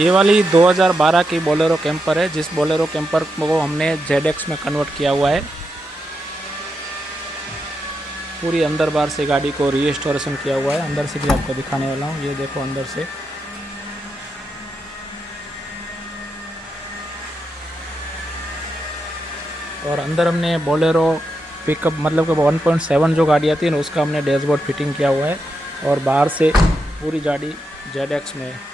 ये वाली 2012 की बोलेरो कैंपर है, जिस बोलेरो कैंपर को हमने ZX में कन्वर्ट किया हुआ है। पूरी अंदर बाहर से गाड़ी को रीस्टोरेशन किया हुआ है। अंदर से भी आपको दिखाने वाला हूँ, ये देखो अंदर से। और अंदर हमने बोलेरो पिकअप मतलब कि 1.7 जो गाड़ी आती है ना, उसका हमने डैशबोर्ड फिटिंग किया हुआ है। और बाहर से पूरी गाड़ी ZX में है।